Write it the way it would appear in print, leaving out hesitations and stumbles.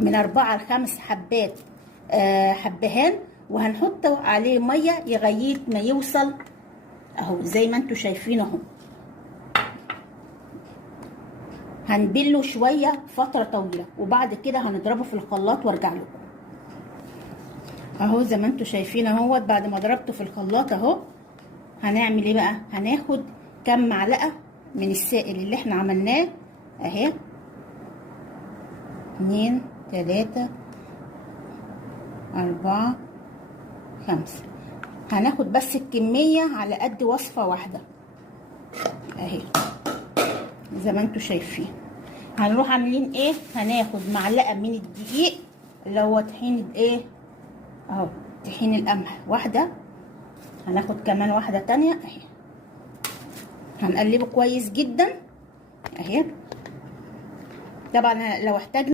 من 4 ل5 حبات حبهان، وهنحط عليه ميه لغايه ما يوصل اهو زي ما انتوا شايفين اهو. هنبله شويه فتره طويله، وبعد كده هنضربه في الخلاط وارجع لكم اهو. زي ما انتوا شايفين اهوت، بعد ما ضربته في الخلاط اهو، هنعمل ايه بقى؟ هناخد كام معلقه من السائل اللي احنا عملناه اهي، 2 3 4 5. هناخد بس الكميه على قد وصفه واحده اهي زي ما انتوا شايفين. هنروح عاملين ايه؟ هناخد معلقه من الدقيق اللي هو طحين ايه اهو، طحين القمح واحده، هناخد كمان واحده تانية اهي. هنقلبه كويس جدا اهي. طبعا لو احتاجنا